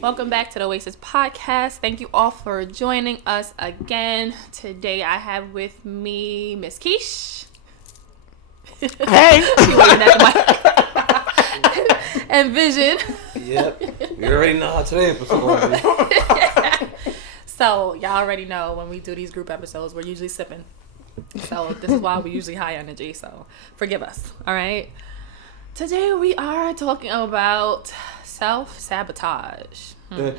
Welcome back to the Oasis Podcast. Thank you all for joining us again. Today I have with me Miss Keesh. Hey! And Vision. Yep. You already know how today's episode will be. So, y'all already know when we do these group episodes, we're usually sipping. So, this is why we're usually high energy. So, forgive us. All right? Today we are talking about self-sabotage. But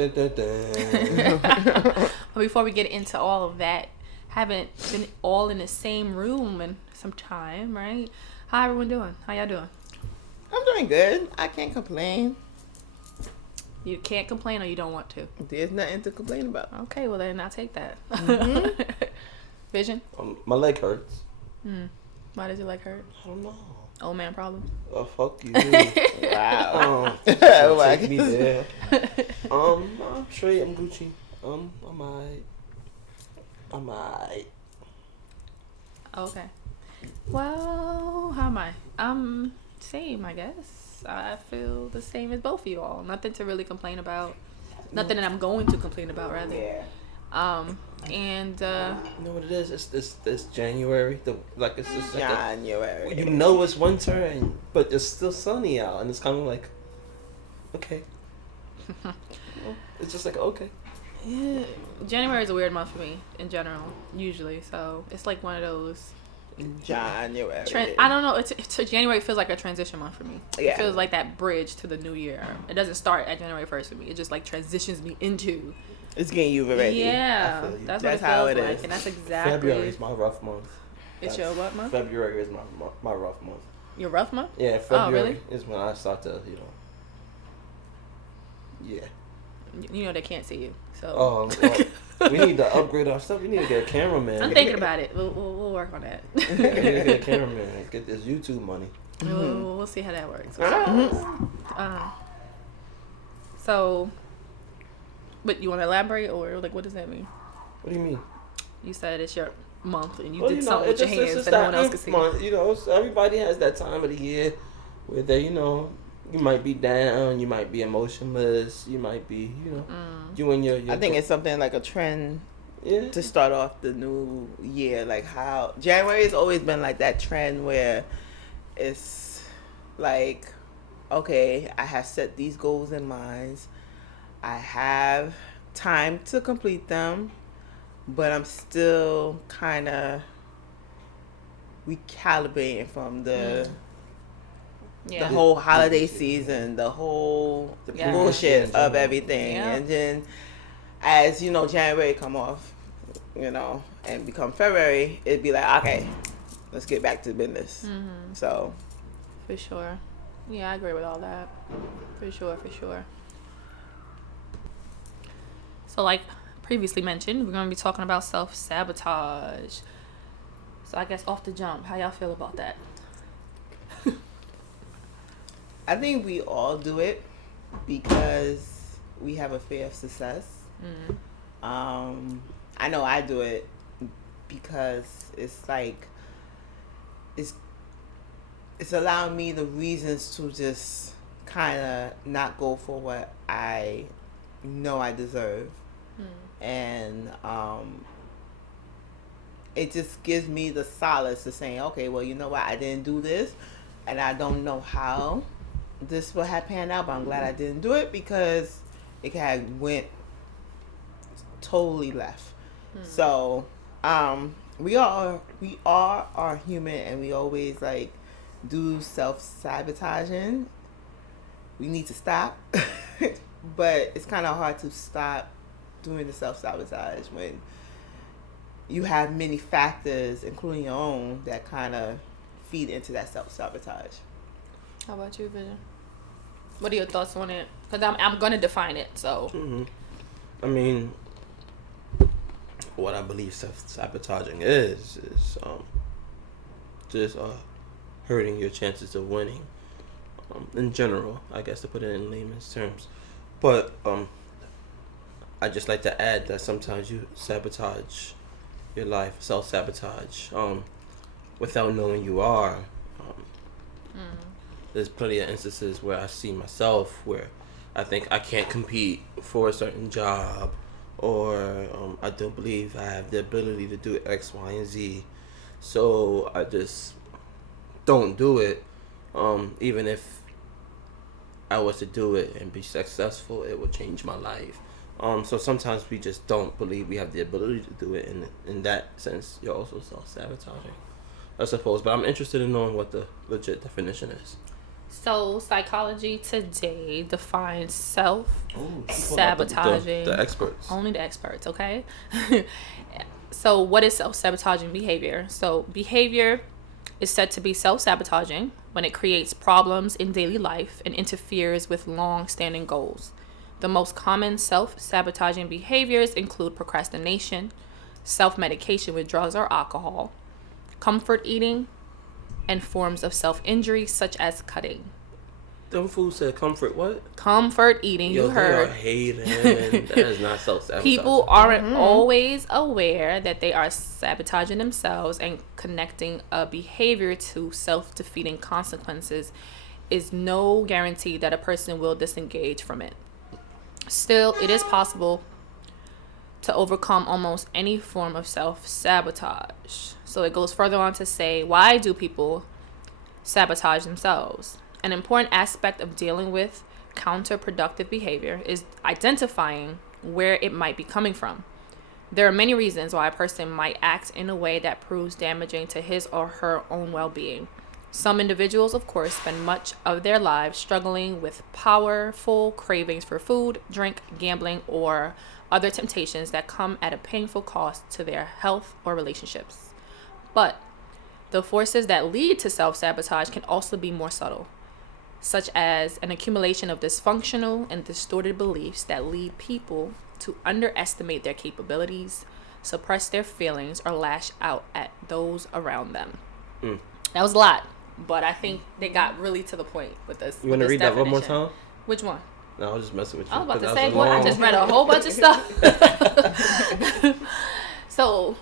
before we get into all of that, haven't been all in the same room in some time, right? How everyone doing? How y'all doing? I'm doing good. I can't complain. You can't complain or you don't want to? There's nothing to complain about. Okay, well then I'll take that. Mm-hmm. Vision? My leg hurts. Why does your leg hurt? I don't know. Old man problem? Oh, fuck you. Wow. Take me there. I'm straight. I'm Gucci. I'm alright. Okay. Well, how am I? Same, I guess. I feel the same as both of you all. Nothing to really complain about. Nothing that I'm going to complain about, rather. Yeah. And You know what it is? It's January. It's just like January. you know it's winter, but it's still sunny out, and it's kind of like, okay. It's just like, okay. yeah, January is a weird month for me in general, usually. So it's like one of those. January. I don't know. It's January feels like a transition month for me. Yeah. It feels like that bridge to the new year. It doesn't start at January 1st for me. It just like transitions me into. It's getting you ready. Yeah, I feel you. that's That's what how it feels it like, is. and that's exactly. February is my rough month. It's your what month? February is my rough month. Your rough month? Yeah, February really? is when I start to, Yeah. You know they can't see you, so. Well, we need to upgrade our stuff. We need to get a cameraman. I'm thinking about it. We'll work on that. Yeah, we need to get a cameraman and get this YouTube money. We'll see how that works. Mm-hmm. So, but you want to elaborate, or like, what does that mean? What do you mean? You said it's your month, and you Well, did something with your hands it's that no one else could see. month. So everybody has that time of the year where they, you might be down, you might be emotionless, you might be, you and your I think it's something like a trend to start off the new year. Like how January has always been like that trend where it's like, okay, I have set these goals in mind. I have time to complete them, but I'm still kind of recalibrating from the whole holiday season, the whole bullshit of everything. Yeah. And then as, January come off, and become February, it'd be like, okay, let's get back to business. Mm-hmm. So. For sure. Yeah, I agree with all that. For sure. So like previously mentioned, we're going to be talking about self-sabotage. So I guess off the jump, how y'all feel about that? I think we all do it because we have a fear of success. I know I do it because it's like it's allowing me the reasons to just kind of not go for what I know I deserve. And it just gives me the solace of saying, okay, well, you know what, I didn't do this, and I don't know how this will have panned out, but I'm glad I didn't do it because it had went totally left. So we are human, and we always like do self-sabotaging. We need to stop. But it's kind of hard to stop doing the self-sabotage when you have many factors, including your own, that kind of feed into that self-sabotage. How about you, Vision? What are your thoughts on it? Because I'm going to define it, so. I mean, what I believe self-sabotaging is just hurting your chances of winning. In general, I guess, to put it in layman's terms. But I just like to add that sometimes you sabotage your life, self-sabotage, without knowing you are. There's plenty of instances where I see myself where I think I can't compete for a certain job, or I don't believe I have the ability to do X, Y, and Z. So I just don't do it. Even if I was to do it and be successful, it would change my life. So sometimes we just don't believe we have the ability to do it. In that sense, you're also self-sabotaging, I suppose. But I'm interested in knowing what the legit definition is. So Psychology Today defines self-sabotaging. The experts. Only the experts, okay? So what is self-sabotaging behavior? So behavior is said to be self-sabotaging when it creates problems in daily life and interferes with long-standing goals. The most common self-sabotaging behaviors include procrastination, self-medication with drugs or alcohol, comfort eating, and forms of self-injury such as cutting. Them fools said comfort what? Comfort eating. Yo, you heard. They are hating. That is not self-sabotaging. People aren't always aware that they are sabotaging themselves, and connecting a behavior to self-defeating consequences is no guarantee that a person will disengage from it. Still, it is possible to overcome almost any form of self-sabotage. So it goes further on to say, why do people sabotage themselves? An important aspect of dealing with counterproductive behavior is identifying where it might be coming from. There are many reasons why a person might act in a way that proves damaging to his or her own well-being. Some individuals, of course, spend much of their lives struggling with powerful cravings for food, drink, gambling, or other temptations that come at a painful cost to their health or relationships. But the forces that lead to self-sabotage can also be more subtle, such as an accumulation of dysfunctional and distorted beliefs that lead people to underestimate their capabilities, suppress their feelings, or lash out at those around them. That was a lot, but I think they got really to the point with this. You want to read that one more time? Which one? No, I was just messing with you. I was about to say, I just read a whole bunch of stuff. So,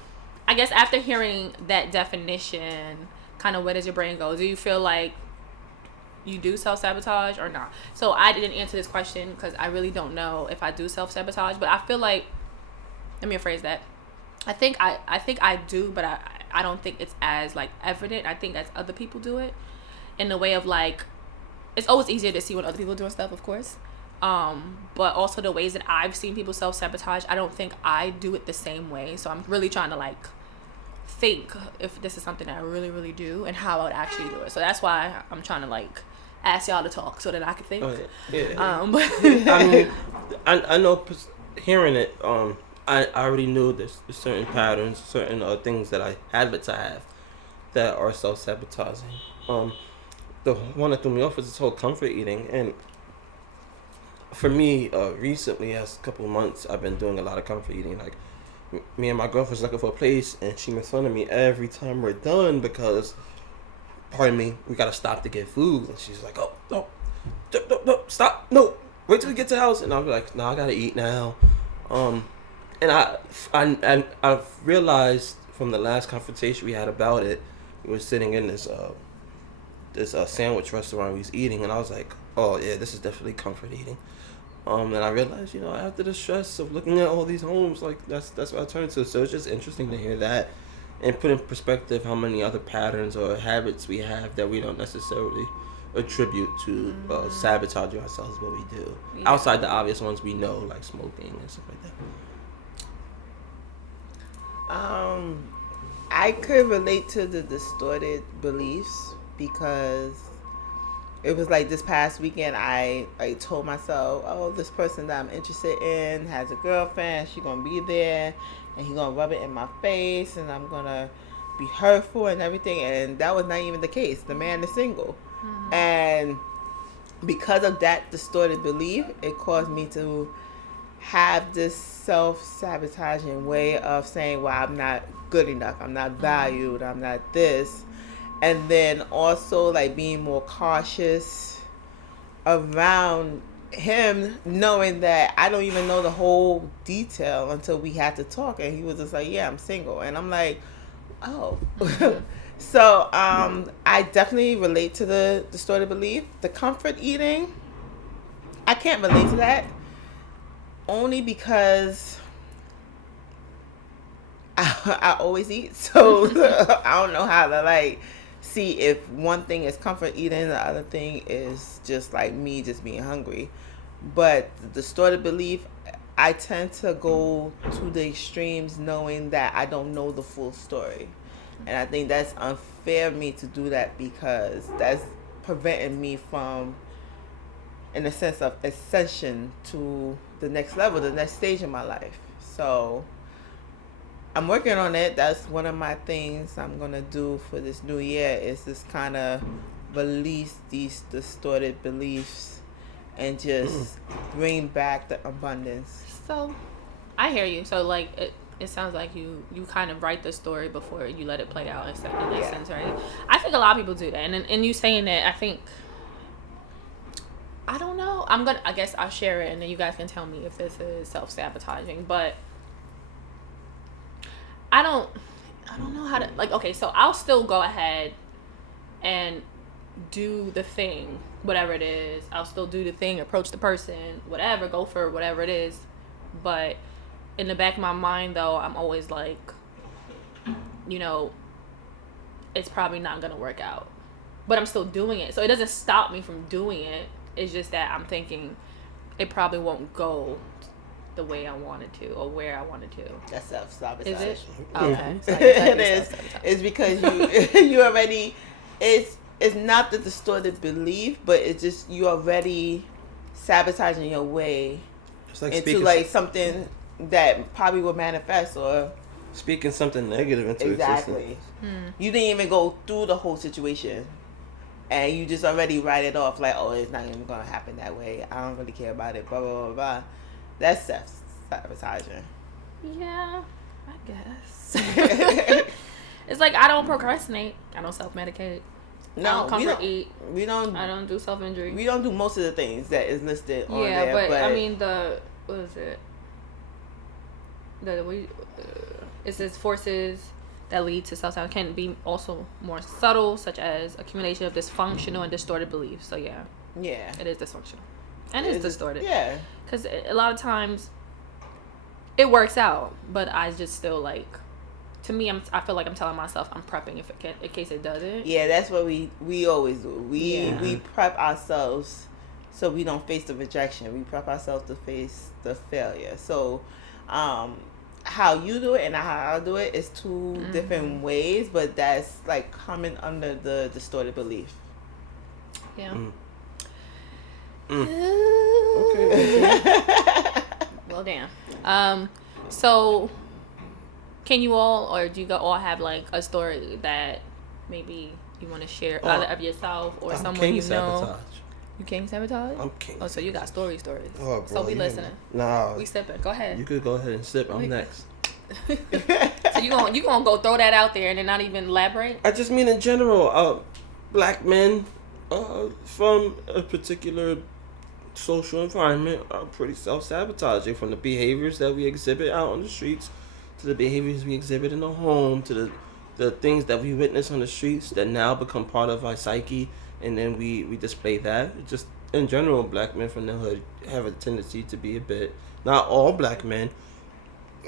I guess after hearing that definition, kind of where does your brain go? Do you feel like you do self-sabotage or not? So, I didn't answer this question because I really don't know if I do self-sabotage, but I feel like, let me rephrase that. I think I do, but I don't think it's as like evident. I think as other people do it in the way of like, it's always easier to see when other people are doing stuff, of course. But also the ways that I've seen people self-sabotage, I don't think I do it the same way. So I'm really trying to like think if this is something that I really, really do and how I would actually do it. So that's why I'm trying to like ask y'all to talk so that I can think. Oh, yeah. I mean, I know hearing it, I already knew there's certain patterns, certain things that I habits I have that are self-sabotaging. The one that threw me off was this whole comfort eating, and for me, recently, as a couple of months, I've been doing a lot of comfort eating. Like, me and my girlfriend's looking for a place, and she makes fun of me every time we're done because, pardon me, we gotta stop to get food, and she's like, "Oh, no, stop, no, wait till we get to the house," and I'm like, "No, I gotta eat now." And I've realized from the last confrontation we had about it, we were sitting in this sandwich restaurant we was eating, and I was like, "Oh yeah, this is definitely comfort eating." And I realized, after the stress of looking at all these homes, like that's what I turned to. So it's just interesting to hear that and put in perspective how many other patterns or habits we have that we don't necessarily attribute to sabotaging ourselves, but we do. Yeah. Outside the obvious ones we know, like smoking and stuff like that. I could relate to the distorted beliefs because it was like this past weekend I told myself, oh, this person that I'm interested in has a girlfriend, she's gonna be there and he's gonna rub it in my face and I'm gonna be hurtful and everything, and that was not even the case. The man is single. And because of that distorted belief, it caused me to have this self-sabotaging way of saying, well, I'm not good enough, I'm not valued, I'm not this. And then also like being more cautious around him, knowing that I don't even know the whole detail until we had to talk, and he was just like, yeah, I'm single. And I'm like, oh. So I definitely relate to the distorted belief. The comfort eating, I can't relate to that only because I always eat, so I don't know how to like see if one thing is comfort eating, the other thing is just like me just being hungry. But the distorted belief, I tend to go to the extremes knowing that I don't know the full story. And I think that's unfair of me to do that because that's preventing me from, in a sense of ascension to the next level, the next stage in my life. So I'm working on it. That's one of my things I'm going to do for this new year is just kind of release these distorted beliefs and just bring back the abundance. So, I hear you. So, like, it sounds like you kind of write the story before you let it play out in that sense, right? I think a lot of people do that. And you saying that, I think, I don't know. I guess I'll share it and then you guys can tell me if this is self-sabotaging. But I don't know how to, like, okay, so I'll still go ahead and do the thing, whatever it is. I'll still do the thing, approach the person, whatever, go for whatever it is. But in the back of my mind, though, I'm always like, you know, it's probably not going to work out. But I'm still doing it. So it doesn't stop me from doing it. It's just that I'm thinking it probably won't go the way I wanted to or where I wanted to. That's self-sabotage. Is it? Okay. So it is. It's because you already, it's not the distorted belief, but it's just you already sabotaging your way like into like something that probably will manifest or speaking something negative into exactly. You didn't even go through the whole situation, and you just already write it off like, oh, it's not even gonna happen that way. I don't really care about it. Blah blah blah blah. That's self-sabotaging. Yeah, I guess. It's like I don't procrastinate. I don't self-medicate. No, I don't comfort eat. I don't do self-injury. We don't do most of the things that is listed on there. Yeah, but I mean what is it? It says forces that lead to self-sabotage can be also more subtle, such as accumulation of dysfunctional and distorted beliefs. So yeah, it is dysfunctional and it's distorted. Yeah, because a lot of times it works out, but I just still like. To me, I feel like I'm telling myself I'm prepping in case it doesn't. Yeah, that's what we always do. We prep ourselves so we don't face the rejection. We prep ourselves to face the failure. So, how you do it and how I do it is two different ways, but that's like coming under the distorted belief. Yeah. Okay. Well, damn. So. Can you all, or do you all have like a story that maybe you want to share either of yourself or I'm someone king you know? sabotage. You king sabotage? I'm king. Oh, so you got stories. Oh, bro, so we listening. Nah. We sipping. Go ahead. You could go ahead and sip. I'm next. So you gonna go throw that out there and then not even elaborate? I just mean in general, black men from a particular social environment are pretty self-sabotaging, from the behaviors that we exhibit out on the streets to the behaviors we exhibit in the home, to the things that we witness on the streets that now become part of our psyche, and then we display that. Just in general, black men from the hood have a tendency to be a bit, not all black men,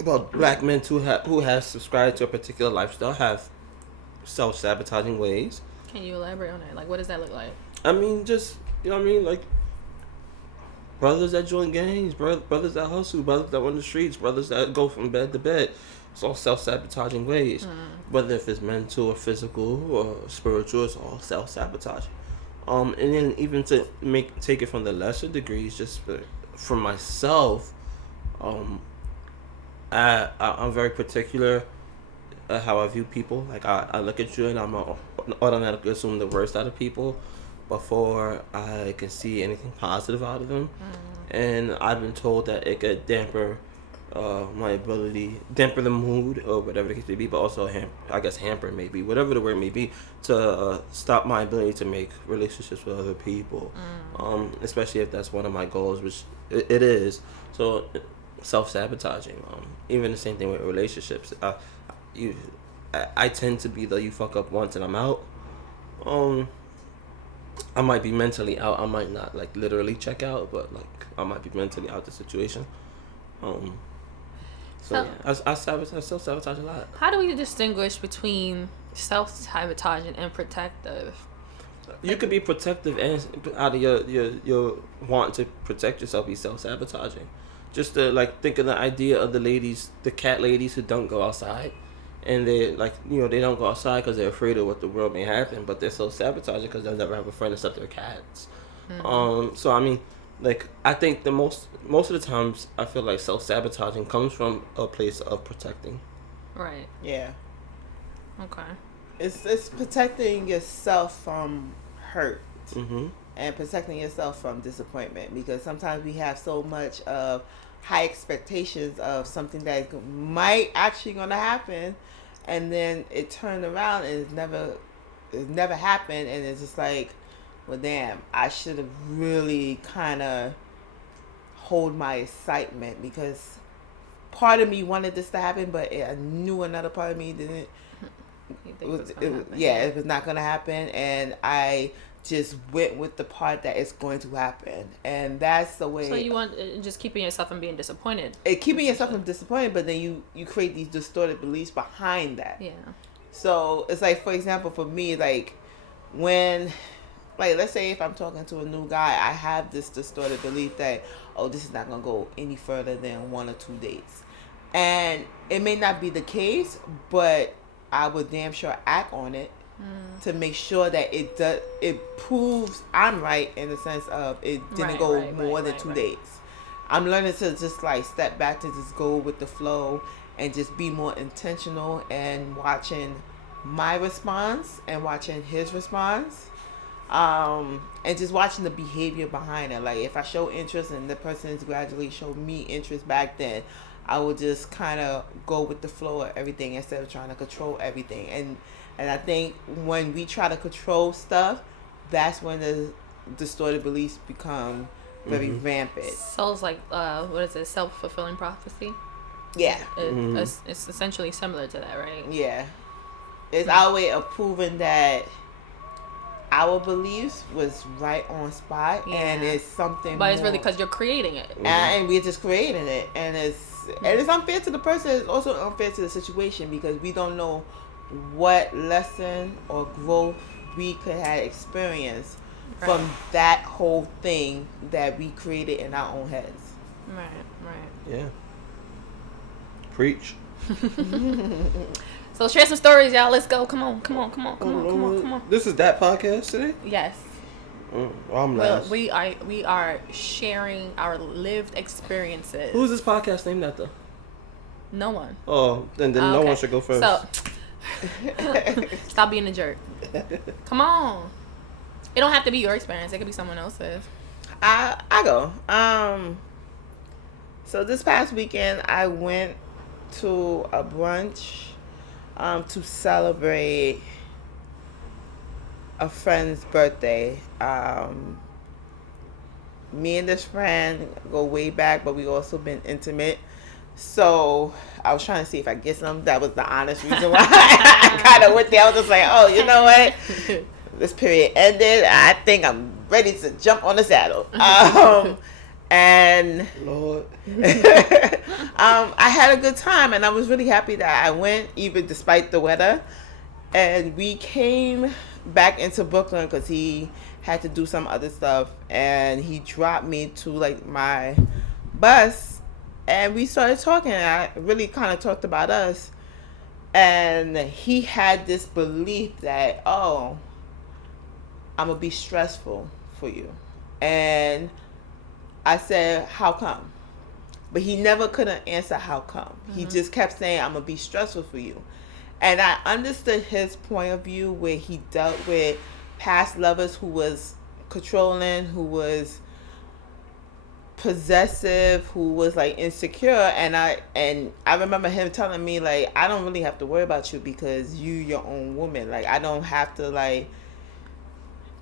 but black men who have subscribed to a particular lifestyle have self-sabotaging ways. Can you elaborate on that? Like, what does that look like? I mean, just, you know what I mean? Like, brothers that join gangs, brothers that hustle, brothers that run the streets, brothers that go from bed to bed. It's all self-sabotaging ways. Whether if it's mental or physical or spiritual, it's all self-sabotaging. And then even to take it from the lesser degrees, just for myself, I'm very particular how I view people. Like I look at you and I'm automatically assume the worst out of people before I can see anything positive out of them. And I've been told that it could damper my ability, damper the mood or whatever the case may be, but also hamper maybe, whatever the word may be, to stop my ability to make relationships with other people, especially if that's one of my goals, which it is. So self-sabotaging. Even the same thing with relationships. I tend to be the you fuck up once and I'm out. I might be mentally out. I might not like literally check out, but like I might be mentally out the situation. So yeah, I self sabotage a lot. How do we distinguish between self-sabotaging and protective? You could be protective and out of your want to protect yourself, be self-sabotaging. Just to like think of the idea of the cat ladies who don't go outside, and they like they don't go outside because they're afraid of what the world may happen, but they're self-sabotaging because they'll never have a friend except their cats. Mm-hmm. So I mean, like I think the most of the times I feel like self-sabotaging comes from a place of protecting. Right. Yeah. Okay. It's protecting yourself from hurt. Mm-hmm. And protecting yourself from disappointment, because sometimes we have so much of high expectations of something that might actually going to happen, and then it turned around and it's never happened, and it's just like, well, damn, I should have really kind of hold my excitement, because part of me wanted this to happen, but I knew another part of me didn't. It was not going to happen, and I just went with the part that it's going to happen, and that's the way. So you want just keeping yourself from being disappointed. Keeping yourself from disappointed, but then you create these distorted beliefs behind that. Yeah. So it's like, for example, for me, like when, like let's say if I'm talking to a new guy, I have this distorted belief that, oh, this is not gonna go any further than 1 or 2 dates, and it may not be the case, but I would damn sure act on it to make sure that it proves I'm right, in the sense of it didn't go more than 2 days. I'm learning to just like step back, to just go with the flow and just be more intentional, and watching my response and watching his response, and just watching the behavior behind it. Like if I show interest and the person's gradually showed me interest back then, I would just kind of go with the flow of everything instead of trying to control everything. And I think when we try to control stuff, that's when the distorted beliefs become very rampant. So it's like, what is it, self-fulfilling prophecy? Yeah. It's essentially similar to that, right? Yeah. It's our way of proving that our beliefs was right on spot, and it's something but it's really because you're creating it. And we're just creating it. And it's unfair to the person. It's also unfair to the situation, because we don't know what lesson or growth we could have experienced from that whole thing that we created in our own heads. Right. Yeah. Preach. So share some stories, y'all. Let's go. Come on. This is that podcast today? Yes. I'm last. We are sharing our lived experiences. Who's this podcast named after? No one. Oh, then no one should go first. So stop being a jerk. Come on. It don't have to be your experience. It could be someone else's. I go. So this past weekend I went to a brunch to celebrate a friend's birthday. Me and this friend go way back, but we also been intimate. So I was trying to see if I get some. That was the honest reason why I kind of went there. I was just like, oh, you know what? This period ended. I think I'm ready to jump on the saddle. And Lord. I had a good time, and I was really happy that I went, even despite the weather. And we came back into Brooklyn because he had to do some other stuff, and he dropped me to like my bus, and we started talking. And I really kind of talked about us, and he had this belief that, oh, I'm gonna be stressful for you. And I said, how come? But he never couldn't answer how come. He just kept saying, I'm gonna be stressful for you. And I understood his point of view, where he dealt with past lovers who was controlling, who was possessive, who was like insecure. And I remember him telling me, like, I don't really have to worry about you because you your own woman. Like, I don't have to like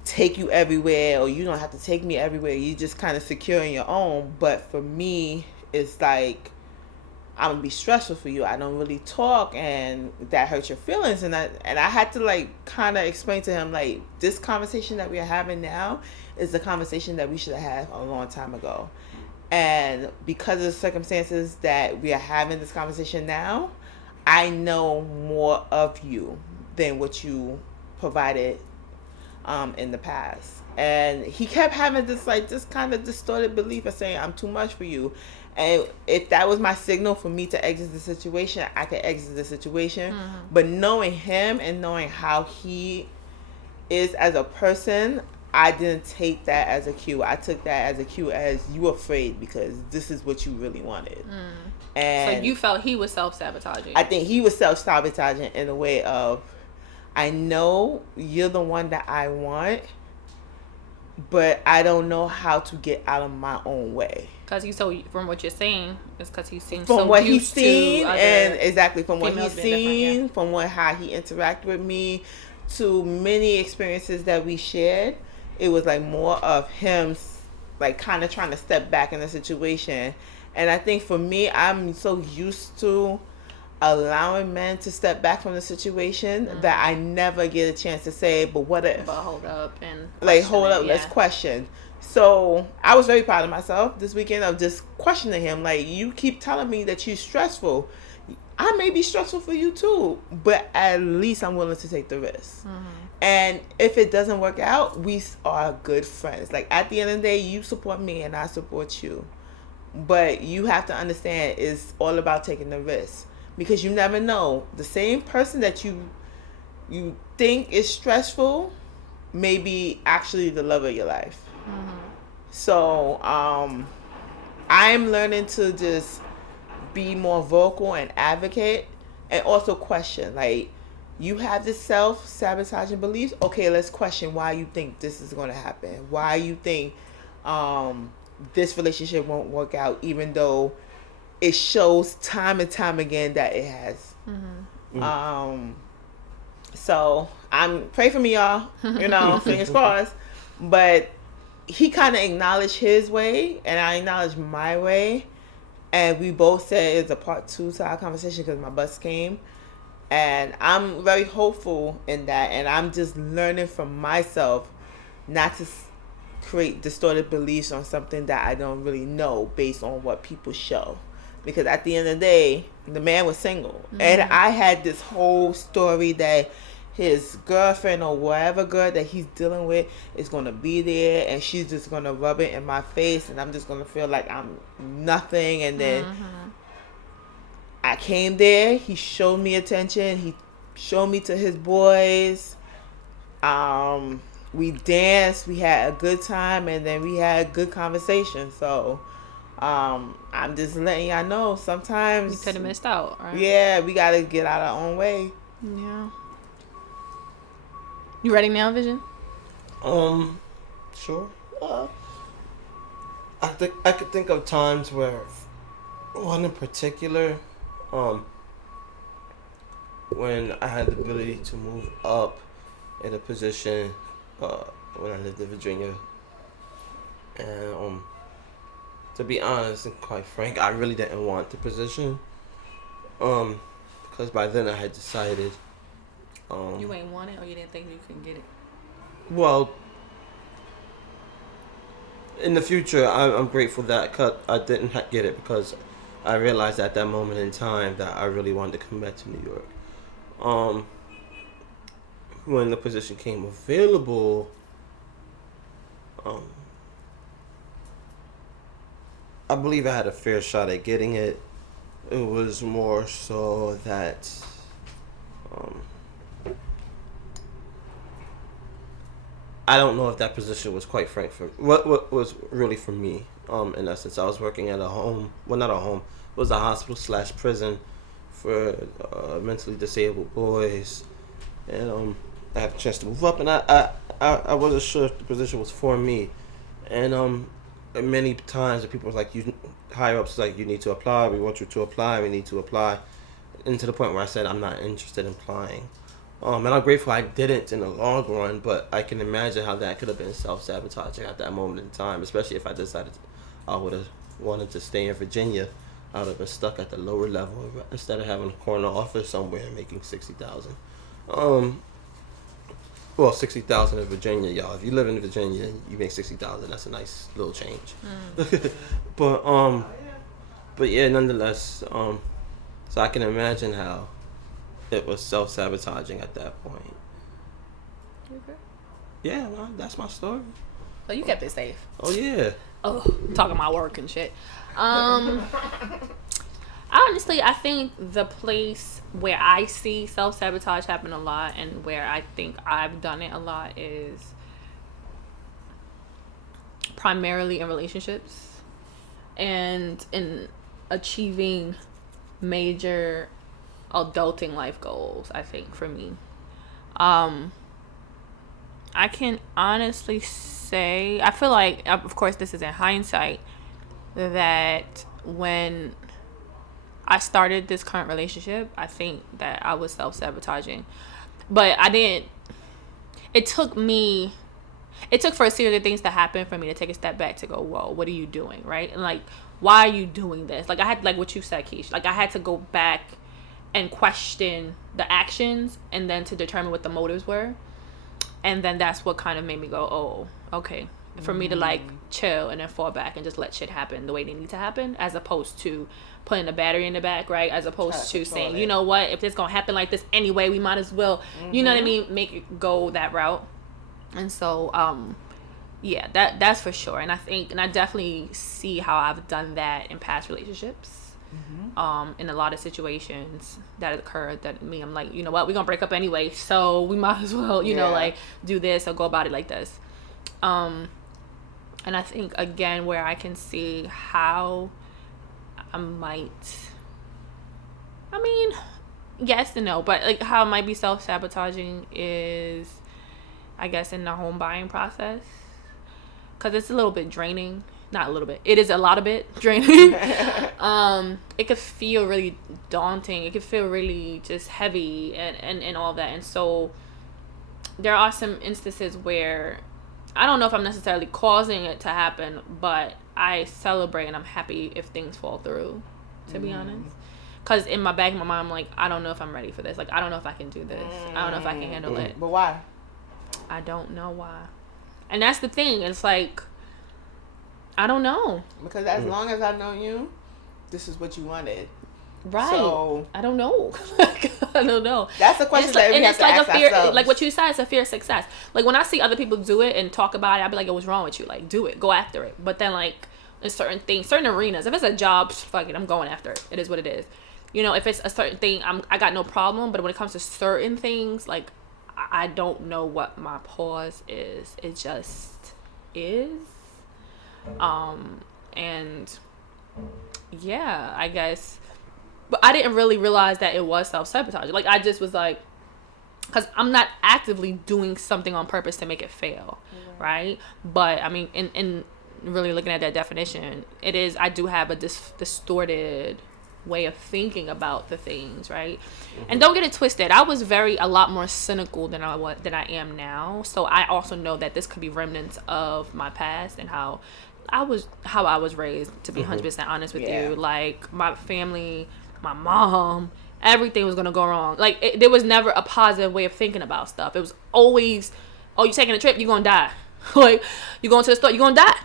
take you everywhere, or you don't have to take me everywhere. You just kind of secure in your own. But for me, it's like I'm gonna be stressful for you. I don't really talk, and that hurts your feelings. And I had to like kind of explain to him like this conversation that we are having now is the conversation that we should have had a long time ago. And because of the circumstances that we are having this conversation now, I know more of you than what you provided in the past. And he kept having this kind of distorted belief of saying I'm too much for you. And if that was my signal for me to exit the situation, I could exit the situation. But knowing him and knowing how he is as a person, I didn't take that as a cue. I took that as a cue as you afraid because this is what you really wanted. And so you felt he was self-sabotaging. I think he was self-sabotaging in a way of, I know you're the one that I want, but I don't know how to get out of my own way. Because he's so, from what you're saying, it's because he seems from so what used he's seen, to and exactly from what females he's being different, seen, from how he interacted with me, to many experiences that we shared, it was like more of him, like kind of trying to step back in the situation. And I think for me, I'm so used to allowing men to step back from the situation that I never get a chance to say, but what if? But hold up and Like, hold up, it, let's question. So I was very proud of myself this weekend of just questioning him. Like, you keep telling me that you're stressful. I may be stressful for you too, but at least I'm willing to take the risk. And if it doesn't work out, we are good friends. Like, at the end of the day, you support me and I support you. But you have to understand it's all about taking the risk. Because you never know. The same person that you think is stressful may be actually the love of your life. So I'm learning to just be more vocal and advocate, and also question. Like, you have this self-sabotaging beliefs. Okay, let's question why you think this is going to happen. Why you think this relationship won't work out, even though it shows time and time again that it has. So I'm pray for me, y'all. You know, fingers crossed. But he kind of acknowledged his way, and I acknowledged my way, and we both said it's a part 2 to our conversation because my bus came, and I'm very hopeful in that, and I'm just learning from myself not to create distorted beliefs on something that I don't really know based on what people show. Because at the end of the day, the man was single. And I had this whole story that his girlfriend or whatever girl that he's dealing with is going to be there, and she's just going to rub it in my face, and I'm just going to feel like I'm nothing. And then I came there. He showed me attention. He showed me to his boys. We danced. We had a good time, and then we had good conversation. So I'm just letting y'all know sometimes you could have missed out, right? Yeah, we gotta get out our own way. Yeah. You ready now, Vision? Sure. I think I could think of times where one in particular, when I had the ability to move up in a position when I lived in Virginia, and to be honest and quite frank, I really didn't want the position. Because by then I had decided. You ain't want it, or you didn't think you could get it? Well, in the future, I'm grateful that I didn't get it, because I realized at that moment in time that I really wanted to come back to New York. When the position came available, I believe I had a fair shot at getting it. It was more so that I don't know if that position was quite frank for what was really for me. In essence, I was working at a home. Well, not a home. It was a hospital / prison for mentally disabled boys, and I had a chance to move up, and I wasn't sure if the position was for me, and many times the people was like, you higher ups like, you need to apply, we want you to apply, we need to apply, and to the point where I said I'm not interested in applying. And I'm grateful I didn't in the long run, but I can imagine how that could have been self-sabotaging at that moment in time, especially if I decided I would have wanted to stay in Virginia. I would have been stuck at the lower level instead of having a corner office somewhere and making $60,000. Well, $60,000 in Virginia, y'all. If you live in Virginia and you make $60,000, that's a nice little change. But yeah, nonetheless, so I can imagine how it was self-sabotaging at that point. You okay? Yeah, well, that's my story. So you kept it safe. Oh yeah. Oh, talking about work and shit. Honestly, I think the place where I see self-sabotage happen a lot and where I think I've done it a lot is primarily in relationships and in achieving major adulting life goals, I think, for me. I can honestly say, I feel like, of course this is in hindsight, that when I started this current relationship, I think that I was self-sabotaging. But it took for a series of things to happen for me to take a step back to go, whoa, what are you doing, right? And like, why are you doing this? Like, I had, like what you said, Keesh, like I had to go back and question the actions and then to determine what the motives were. And then that's what kind of made me go, oh, okay. For me to like chill and then fall back and just let shit happen the way they need to happen, as opposed to putting the battery in the back, right? As opposed to saying, you know what, if it's gonna happen like this anyway, we might as well, you know what I mean, make it go that route. And so, yeah, that's for sure. And I think, and I definitely see how I've done that in past relationships. In a lot of situations that occurred that I'm like, you know what, we're gonna break up anyway, so we might as well, you know, like do this or go about it like this. And I think again where I can see how I might, I mean, yes and no, but like how it might be self-sabotaging is, I guess, in the home buying process, because it's a little bit draining. Not a little bit. It is a lot of bit draining. It could feel really daunting. It could feel really just heavy and all that. And so there are some instances where I don't know if I'm necessarily causing it to happen, but I celebrate and I'm happy if things fall through, to be honest. Because in my back of my mind, I'm like, I don't know if I'm ready for this. Like, I don't know if I can do this. I don't know if I can handle it. But why? I don't know why. And that's the thing. It's like, I don't know. Because as long as I've known you, this is what you wanted. Right. So, I don't know. I don't know. That's the question that we have to ask ourselves. Like what you said, it's a fear of success. Like when I see other people do it and talk about it, I'll be like, what's wrong with you? Like, do it. Go after it. But then like in certain things, certain arenas, if it's a job, fuck it, I'm going after it. It is what it is. You know, if it's a certain thing, I got no problem. But when it comes to certain things, like I don't know what my pause is. It just is. And yeah, I guess, but I didn't really realize that it was self-sabotage. Like I just was like, because I'm not actively doing something on purpose to make it fail, right? But I mean, in really looking at that definition, it is, I do have a distorted way of thinking about the things, right? And don't get it twisted, I was a lot more cynical than I am now. So I also know that this could be remnants of my past and how I was raised, to be 100% honest with you. Like my family, my mom, everything was gonna go wrong. Like there was never a positive way of thinking about stuff. It was always, oh, you taking a trip, you gonna die. Like you going to the store, you gonna die.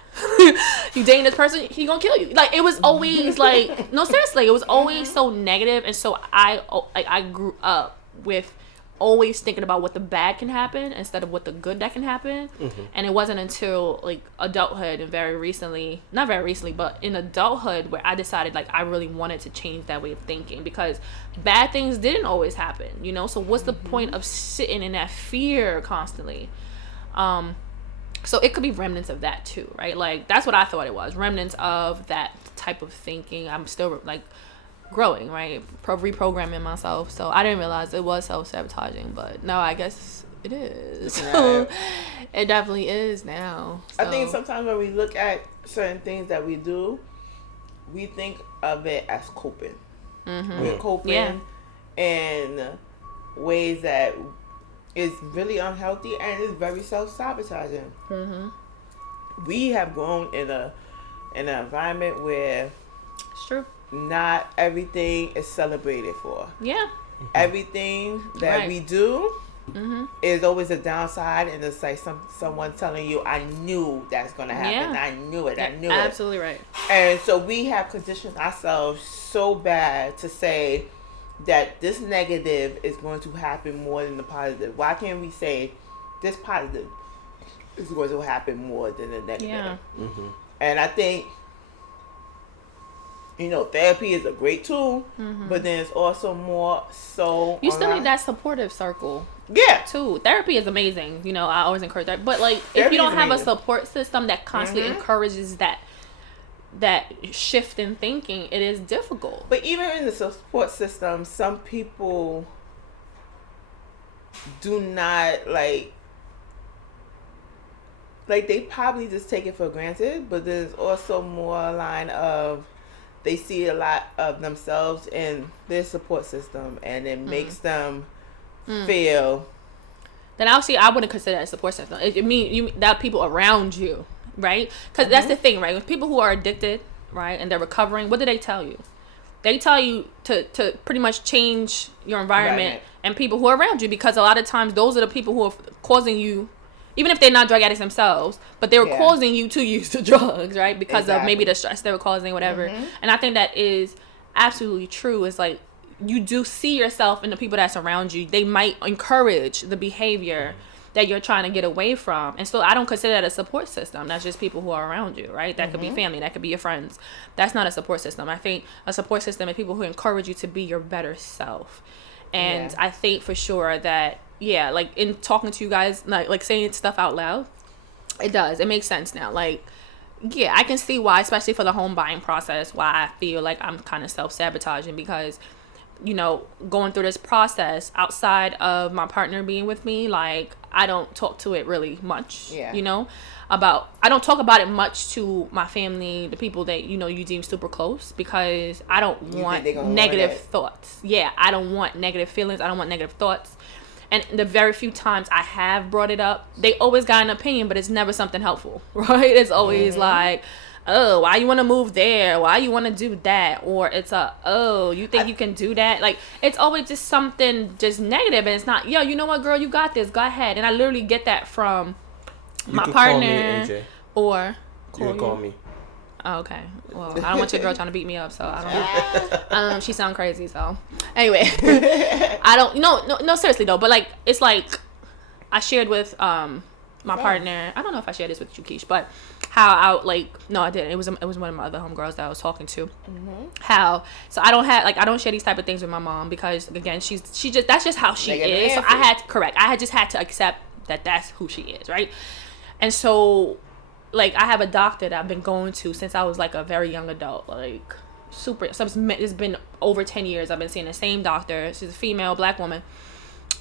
You dating this person, he gonna kill you. Like it was always like, no, seriously, it was always so negative. And so I grew up with always thinking about what the bad can happen instead of what the good that can happen. And it wasn't until like adulthood and not very recently, but in adulthood where I decided like I really wanted to change that way of thinking, because bad things didn't always happen, you know? So what's the point of sitting in that fear constantly? So it could be remnants of that too, right? Like that's what I thought it was, remnants of that type of thinking. I'm still like growing, right? Reprogramming myself. So I didn't realize it was self-sabotaging, but no, I guess it is. Right. It definitely is now. So. I think sometimes when we look at certain things that we do, we think of it as coping. We're coping in ways that is really unhealthy and is very self-sabotaging. We have grown in an environment where it's true. not everything is celebrated for. Yeah. Everything that we do is always a downside, and it's like someone telling you, I knew that's going to happen. I knew it. Absolutely right. And so we have conditioned ourselves so bad to say that this negative is going to happen more than the positive. Why can't we say this positive is going to happen more than the negative? Yeah. And I think, therapy is a great tool, but then it's also more so. You still need that supportive circle. Yeah. Too. Therapy is amazing. I always encourage that. But like, Therapy if you don't is have a amazing. support system that constantly encourages that shift in thinking, it is difficult. But even in the support system, some people do not like they probably just take it for granted, but there's also more a line of they see a lot of themselves in their support system, and it makes them feel. Then I wouldn't consider that a support system. It mean that people around you, right? Because that's the thing, right? With people who are addicted, right, and they're recovering, what do they tell you? They tell you to pretty much change your environment and people who are around you, because a lot of times those are the people who are causing you, even if they're not drug addicts themselves, but they were causing you to use the drugs, right? Because of maybe the stress they were causing, whatever. And I think that is absolutely true. It's like, you do see yourself in the people that's around you. They might encourage the behavior that you're trying to get away from. And so I don't consider that a support system. That's just people who are around you, right? That could be family. That could be your friends. That's not a support system. I think a support system is people who encourage you to be your better self. And I think for sure that, like in talking to you guys, like saying stuff out loud, it does. It makes sense now. Like, I can see why, especially for the home buying process, why I feel like I'm kind of self-sabotaging, because going through this process outside of my partner being with me, like, I don't talk to it really much, I don't talk about it much to my family, the people that, you deem super close, because I don't want negative thoughts. I don't want negative feelings. I don't want negative thoughts. And the very few times I have brought it up, they always got an opinion, but it's never something helpful, right? It's always like, oh, why you want to move there? Why you want to do that? Or it's you think you can do that? Like, it's always just something just negative, and it's not, you know what, girl, you got this, go ahead. And I literally get that from my partner. Call me, AJ. Or call me. Oh, okay. Well, I don't want your girl trying to beat me up, so I don't. She sound crazy, so anyway, I don't. No, seriously though. But like, it's like I shared with my partner. I don't know if I shared this with you, Keesh, but how no, I didn't. It was one of my other homegirls that I was talking to. So I don't share these type of things with my mom, because again, that's just how she is. So I just had to accept that that's who she is, right? And so, like, I have a doctor that I've been going to since I was like a very young adult, like super. So it's been over 10 years. I've been seeing the same doctor. She's a female, black woman.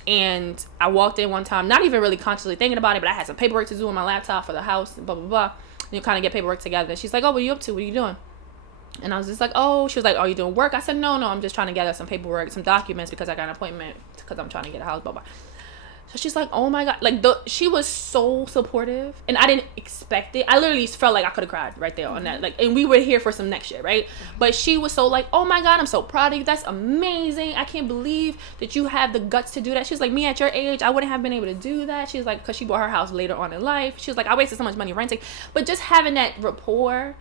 And I walked in one time, not even really consciously thinking about it, but I had some paperwork to do on my laptop for the house, and blah, blah, blah. And you kind of get paperwork together. And she's like, oh, what are you up to? What are you doing? And I was just like, oh, she was like, are you doing work? I said, no, I'm just trying to gather some paperwork, some documents, because I got an appointment, because I'm trying to get a house, blah, blah. So she's like, oh my God. Like, she was so supportive, and I didn't expect it. I literally felt like I could have cried right there on that. Like, and we were here for some next shit, right? But she was so like, oh my God, I'm so proud of you. That's amazing. I can't believe that you have the guts to do that. She's like, me at your age, I wouldn't have been able to do that. She's like, because she bought her house later on in life. She was like, I wasted so much money renting. But just having that rapport,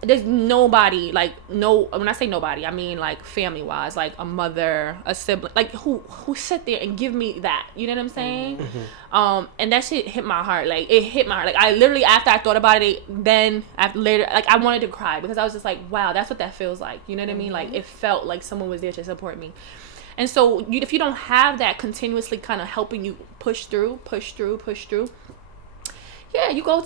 there's nobody, like, when I say nobody, I mean like family wise, like a mother, a sibling, like who sit there and give me that, you know what I'm saying? And that shit hit my heart. Like, it hit my heart. Like, I literally, after I thought about it, then after later, like, I wanted to cry, because I was just like, wow, that's what that feels like, you know what I mean? Like, it felt like someone was there to support me. And so if you don't have that continuously kind of helping you push through,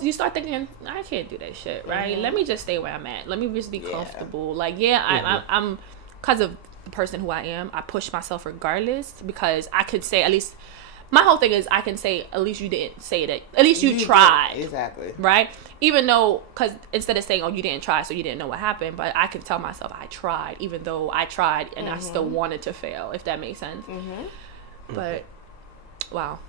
you start thinking, I can't do that shit, right? Let me just stay where I'm at. Let me just be comfortable. Like, I'm because of the person who I am, I push myself regardless, because I could say, at least, my whole thing is, I can say, at least you didn't say that. At least you tried. Exactly. Right? Even though, because instead of saying, oh, you didn't try, so you didn't know what happened, but I can tell myself I tried, even though I tried and I still wanted to fail, if that makes sense. But, wow.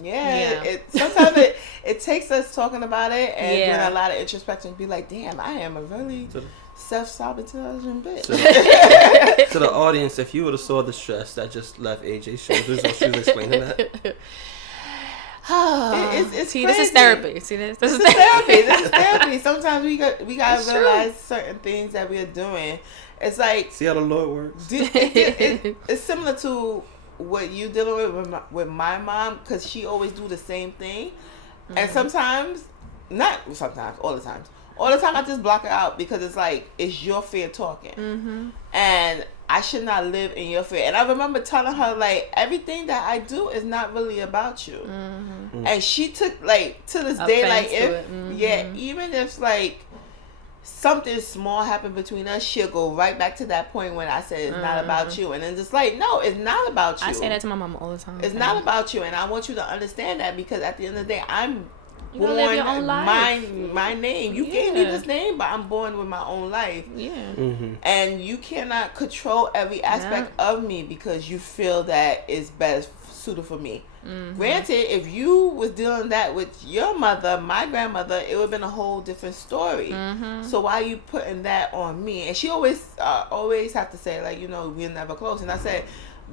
Yeah. Sometimes it takes us talking about it and doing a lot of introspection. Be like, damn, I am a really self-sabotaging bitch. To the audience, if you would have saw the stress that just left AJ's shoulders while she was explaining that. It's See, crazy. this is therapy. See, this is therapy. This is therapy. Sometimes we gotta It's realize certain things that we are doing. It's like, see how the Lord works. It's similar to what you dealing with my mom, because she always do the same thing, and sometimes, not sometimes, all the time I just block it out because it's like, it's your fear talking, and I should not live in your fear. And I remember telling her, like, everything that I do is not really about you, and she took, like, to this day, like, if even if like something small happened between us, she'll go right back to that point when I said it's not about you, and then just like, no, it's not about you. I say that to my mama all the time. It's not about you, and I want you to understand that, because at the end of the day, I'm You live your own life. my name. You gave me this name, but I'm born with my own life. Yeah. And you cannot control every aspect of me because you feel that it's best suited for me. Granted, if you was dealing that with your mother, my grandmother, it would have been a whole different story. So why are you putting that on me? And she always have to say, like, you know, we're never close. And I said,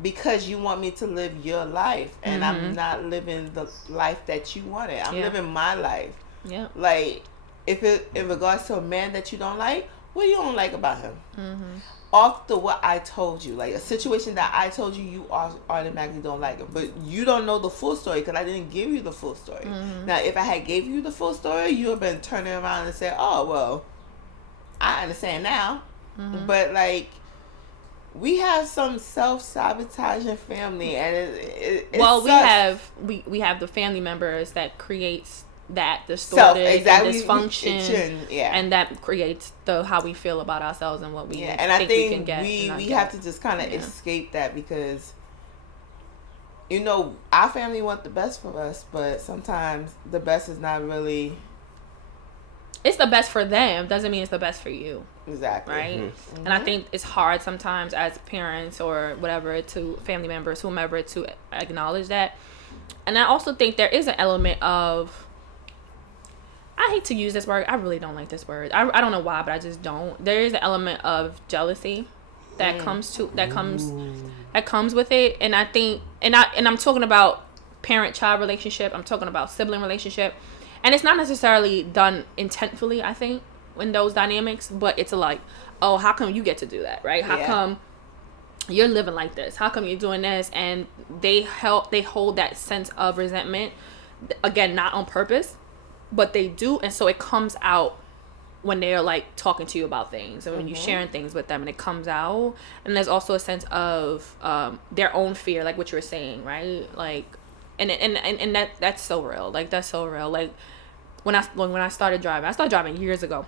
because you want me to live your life, and I'm not living the life that you wanted. I'm living my life. Yeah. Like, if it in regards to a man that you don't like, what do you don't like about him? After what I told you, like a situation that I told you, you automatically don't like it, but you don't know the full story because I didn't give you the full story. Now, if I had gave you the full story, you would have been turning around and said, "Oh, well, I understand now." But like, we have some self-sabotaging family, and it well, sucks. we have the family members that creates that distorted and dysfunction, and that creates how we feel about ourselves and what we and I think we can get. We have to just kind of escape that, because, you know, our family want the best for us, but sometimes the best is not really. It's the best for them doesn't mean it's the best for you. Exactly. Right? And I think it's hard sometimes as parents or whatever, to family members, whomever, to acknowledge that. And I also think there is an element of, I hate to use this word, I really don't like this word. I don't know why, but I just don't. There is an element of jealousy that comes with it. And I think, and I'm talking about parent-child relationship, I'm talking about sibling relationship. And it's not necessarily done intentfully, I think, in those dynamics, but it's like, oh, how come you get to do that, right? How come you're living like this? How come you're doing this? And they hold that sense of resentment, again, not on purpose, but they do. And so it comes out when they're like talking to you about things, and when you're sharing things with them, and it comes out. And there's also a sense of their own fear, like what you were saying, right? Like, and that's so real. Like, that's so real. Like, when I started driving years ago,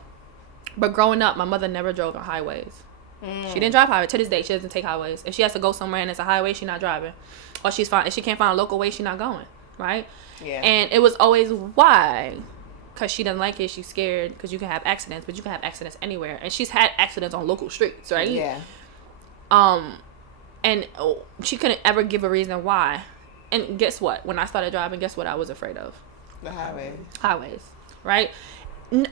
but growing up, my mother never drove on highways. She didn't drive highways. To this day, she doesn't take highways. If she has to go somewhere and it's a highway, she's not driving. Or if she can't find a local way, she's not going, right? Yeah. And it was always, why? Because she doesn't like it. She's scared because you can have accidents, but you can have accidents anywhere. And she's had accidents on local streets, right? Yeah. And she couldn't ever give a reason why. And guess what? When I started driving, guess what I was afraid of? The highways. Highways, right?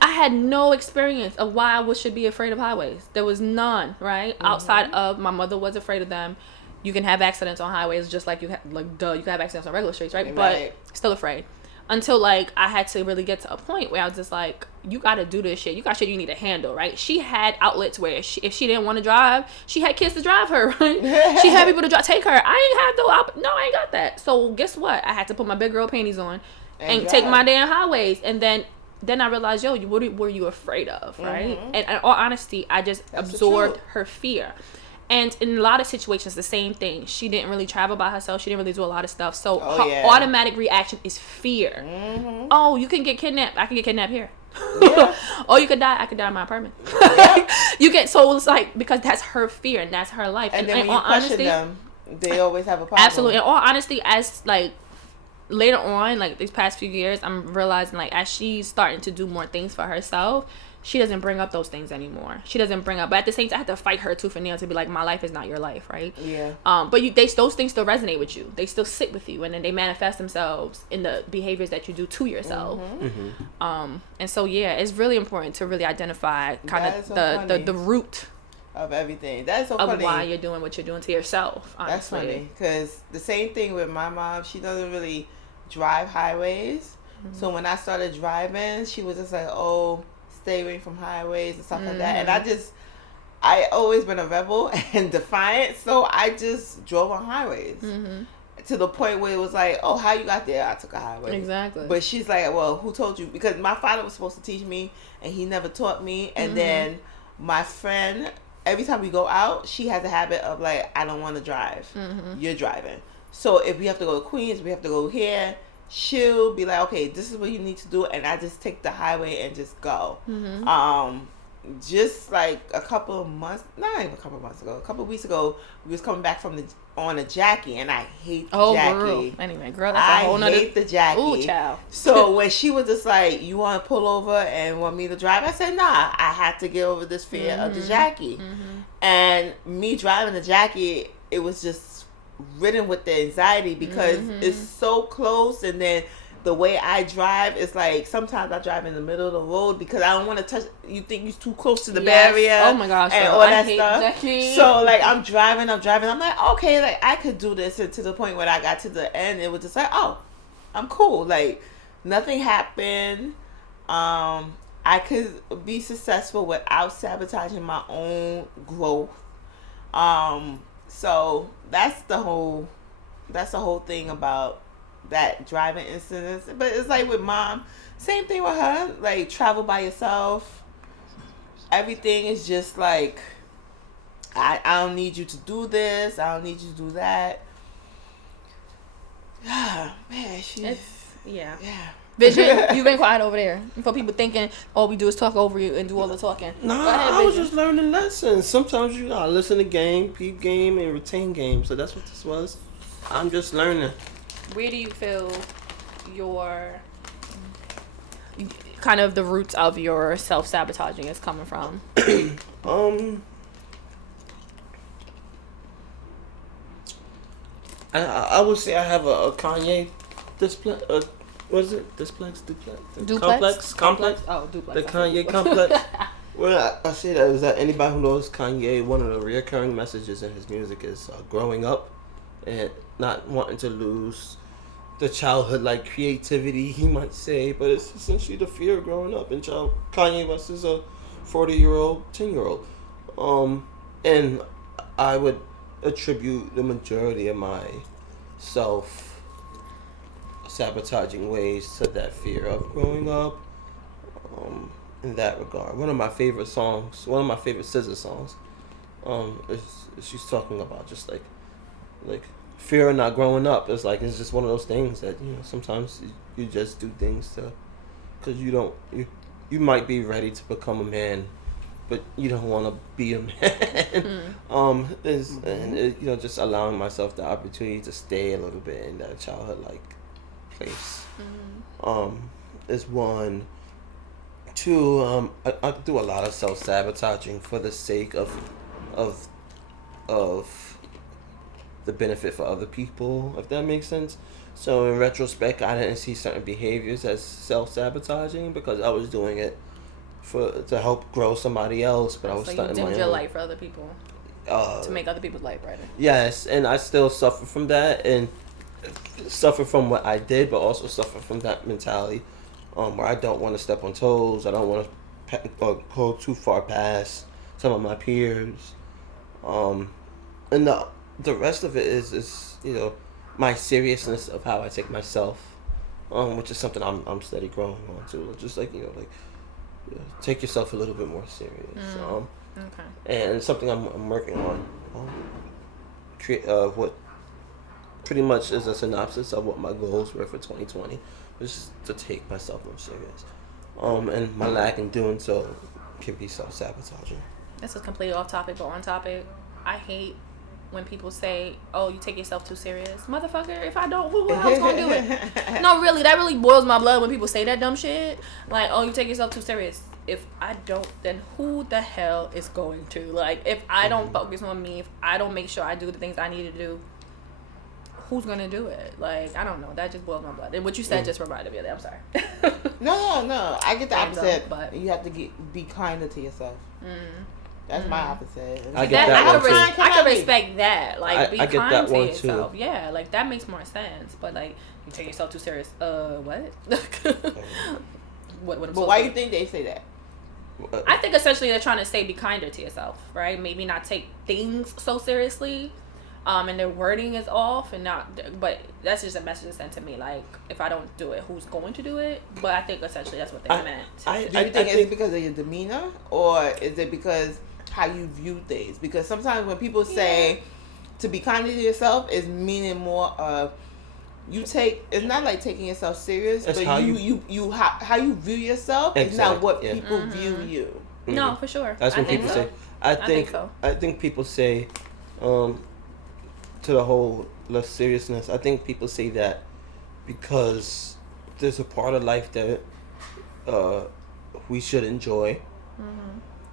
I had no experience of why I should be afraid of highways. There was none, right? Outside of my mother was afraid of them. You can have accidents on highways just like you can have accidents on regular streets, right? But still afraid. Until like I had to really get to a point where I was just like, you got to do this shit. You got shit you need to handle, right? She had outlets where if she didn't want to drive, she had kids to drive her, right? She had people to take her. I ain't have no I ain't got that. So guess what? I had to put my big girl panties on and take my damn highways. And then I realized, yo, what were you afraid of, right? And in all honesty, I just absorbed her fear. And in a lot of situations, the same thing. She didn't really travel by herself. She didn't really do a lot of stuff. So her automatic reaction is fear. Oh, you can get kidnapped. I can get kidnapped here. Yeah. Oh, you could die. I could die in my apartment. So it's like, because that's her fear and that's her life. And then when you question them, they always have a problem. Absolutely. In all honesty, as like later on, like these past few years, I'm realizing like as she's starting to do more things for herself, she doesn't bring up those things anymore. She doesn't bring up, but at the same time, I have to fight her tooth and nail to be like, my life is not your life, right? Yeah. But those things still resonate with you. They still sit with you, and then they manifest themselves in the behaviors that you do to yourself. And so it's really important to really identify kind of the root of everything. That's so of funny. why you're doing what you're doing to yourself. Honestly. That's funny, because the same thing with my mom. She doesn't really drive highways. So when I started driving, she was just like, "Oh, stay away from highways and stuff like that." And I always been a rebel and defiant, so I just drove on highways to the point where it was like, "Oh, how you got there?" I took a highway. Exactly. But she's like, "Well, who told you?" Because my father was supposed to teach me, and he never taught me. And then my friend, every time we go out, she has a habit of like, "I don't want to drive. You're driving." So if we have to go to Queens, we have to go here, she'll be like, "Okay, this is what you need to do," and I just take the highway and just go. Just like a couple of weeks ago, we was coming back on a Jackie, and I hate the Jackie. Girl. Anyway, girl, that's a whole nother... I hate the Jackie. Ooh, child. So when she was just like, "You want to pull over and want me to drive?" I said, "Nah, I had to get over this fear of the Jackie." And me driving the Jackie, it was just ridden with the anxiety because it's so close, and then the way I drive is like, sometimes I drive in the middle of the road because I don't want to touch. You think you're too close to the barrier. Oh my gosh, and all that stuff. So like I'm driving. I'm like, okay, like I could do this. And to the point when I got to the end, it was just like, oh, I'm cool. Like nothing happened. I could be successful without sabotaging my own growth. So that's the whole thing about that driving incidents. But it's like with mom, same thing with her. Like travel by yourself. Everything is just like, I don't need you to do this. I don't need you to do that. Man, yeah. Vision, you've been quiet over there. For people thinking all we do is talk over you and do all the talking. Nah, ahead, I was just learning lessons. Sometimes you gotta listen to game, peep game, and retain game. So that's what this was. I'm just learning. Where do you feel your kind of the roots of your self-sabotaging is coming from? I would say I have a Kanye display. What is it? Duplex? Complex? Oh, duplex. The Kanye complex. Well, I say that is that anybody who knows Kanye, one of the recurring messages in his music is growing up and not wanting to lose the childhood like creativity, he might say, but it's essentially the fear of growing up. And Kanye West is a 40-year-old, 10-year-old. And I would attribute the majority of my self-sabotaging ways to that fear of growing up. In that regard, one of my favorite SZA songs, is she's talking about just like fear of not growing up. It's just one of those things that, you know, sometimes you just do things because you might be ready to become a man, but you don't want to be a man. Just allowing myself the opportunity to stay a little bit in that childhood like place. Is one. Two, I do a lot of self-sabotaging for the sake of the benefit for other people, if that makes sense. So in retrospect, I didn't see certain behaviors as self-sabotaging because I was doing it to help grow somebody else, but I was stunting my own. So you dimmed your light for other people to make other people's light brighter. Yes, and I still suffer from that, and suffer from what I did, but also suffer from that mentality. Where I don't want to step on toes, I don't want to go too far past some of my peers, and the rest of it is my seriousness of how I take myself, which is something I'm steady growing on too. Just take yourself a little bit more serious. Okay. And something I'm working on. What pretty much is a synopsis of what my goals were for 2020. Just to take myself more serious. And my lack in doing so can be self-sabotaging. This is completely off topic, but on topic. I hate when people say, "Oh, you take yourself too serious." Motherfucker, if I don't, who else gonna do it? No, really, that really boils my blood when people say that dumb shit. Like, "Oh, you take yourself too serious." if I don't, then who the hell is going to? Like, if I don't focus on me, if I don't make sure I do the things I need to do, who's gonna do it? Like, I don't know. That just boils my blood. And what you said just reminded me of that. I'm sorry. No. I get the opposite. But you have to be kinder to yourself. That's my opposite. I get that one too. I can respect that. Like, be I get kind that to one yourself. too. Yeah, like that makes more sense. But like, you take yourself too serious. What? What? But why you think they say that? I think essentially they're trying to say be kinder to yourself, right? Maybe not take things so seriously. And their wording is off and not, but that's just a message sent to me. Like, if I don't do it, who's going to do it? But I think essentially that's what they meant. Do you think it's because of your demeanor, or is it because how you view things? Because sometimes when people say to be kind to yourself, is meaning more of you take. It's not like taking yourself serious, but how you view yourself is not what people view you. No, for sure. That's what people say. I think people say. To the whole less seriousness, I think people say that because there's a part of life that we should enjoy,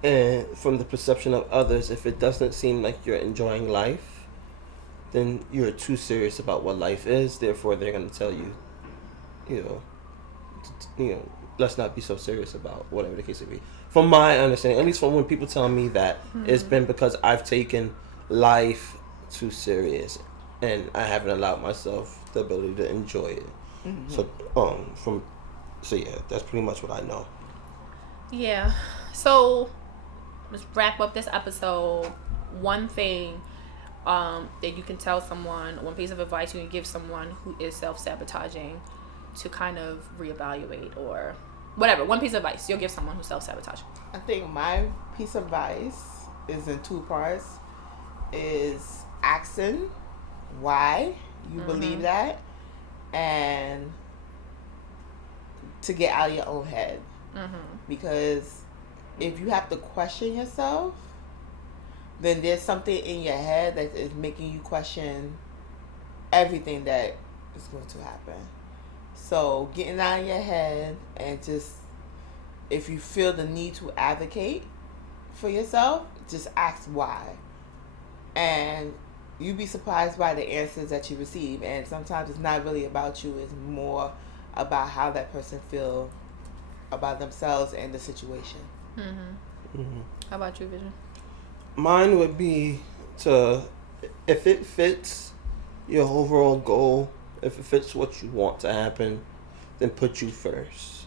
and from the perception of others, if it doesn't seem like you're enjoying life, then you're too serious about what life is. Therefore, they're going to tell you, you know, let's not be so serious about whatever the case may be. From my understanding, at least from when people tell me that, it's been because I've taken life too serious and I haven't allowed myself the ability to enjoy it. So that's pretty much what I know. Yeah. So let's wrap up this episode. One thing that you can tell someone, one piece of advice you can give someone who is self-sabotaging to kind of reevaluate, or whatever, one piece of advice you'll give someone who's self-sabotaging. I think my piece of advice is in two parts. Is asking why you believe that, and to get out of your own head. Because if you have to question yourself, then there's something in your head that is making you question everything that is going to happen. So getting out of your head, and just, if you feel the need to advocate for yourself, just ask why. And you'd be surprised by the answers that you receive. And sometimes it's not really about you. It's more about how that person feels about themselves and the situation. How about you, Vision? Mine would be to, if it fits your overall goal, if it fits what you want to happen, then put you first.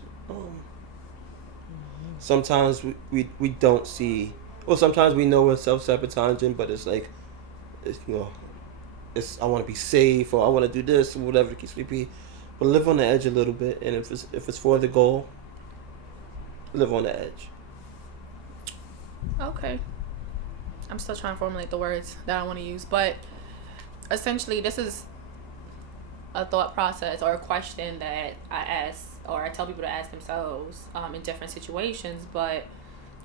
Sometimes we don't see, well, sometimes we know we're self-sabotaging, but it's like, I want to be safe, or I want to do this, or whatever the case may be. But live on the edge a little bit, and if it's for the goal, live on the edge. Okay. I'm still trying to formulate the words that I want to use, but essentially this is a thought process or a question that I ask, or I tell people to ask themselves in different situations. But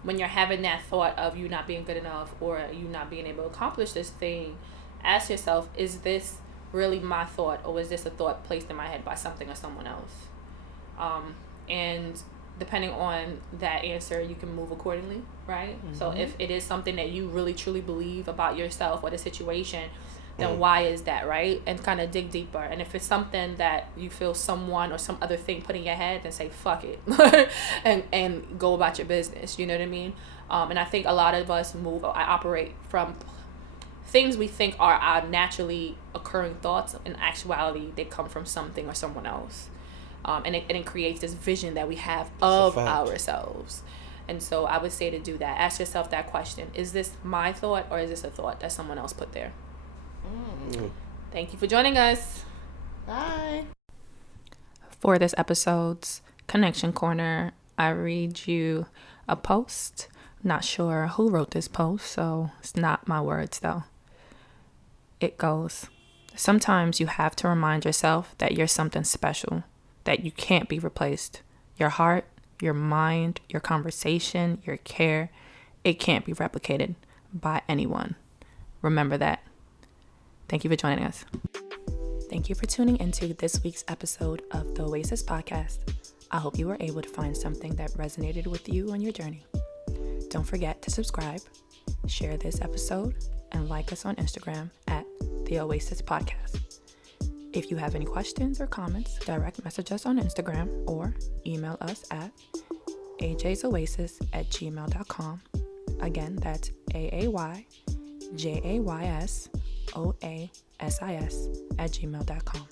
when you're having that thought of you not being good enough, or you not being able to accomplish this thing, ask yourself, is this really my thought, or is this a thought placed in my head by something or someone else? And depending on that answer, you can move accordingly, right? So if it is something that you really truly believe about yourself or the situation, then why is that, right? And kind of dig deeper. And if it's something that you feel someone or some other thing put in your head, then say fuck it and go about your business. You know what I mean? And I think a lot of us operate from things we think are our naturally occurring thoughts. In actuality, they come from something or someone else. And it creates this vision that we have of ourselves. And so I would say to do that. Ask yourself that question. Is this my thought, or is this a thought that someone else put there? Thank you for joining us. Bye. For this episode's Connection Corner, I read you a post. Not sure who wrote this post, so it's not my words though. It goes, sometimes you have to remind yourself that you're something special, that you can't be replaced. Your heart, your mind, your conversation, your care, it can't be replicated by anyone. Remember that. Thank you for joining us. Thank you for tuning into this week's episode of the Oasis Podcast. I hope you were able to find something that resonated with you on your journey. Don't forget to subscribe, share this episode, and like us on Instagram at the Oasis Podcast. If you have any questions or comments, direct message us on Instagram or email us at ajaysoasis@gmail.com. Again, that's AAYJAYSOASIS@gmail.com.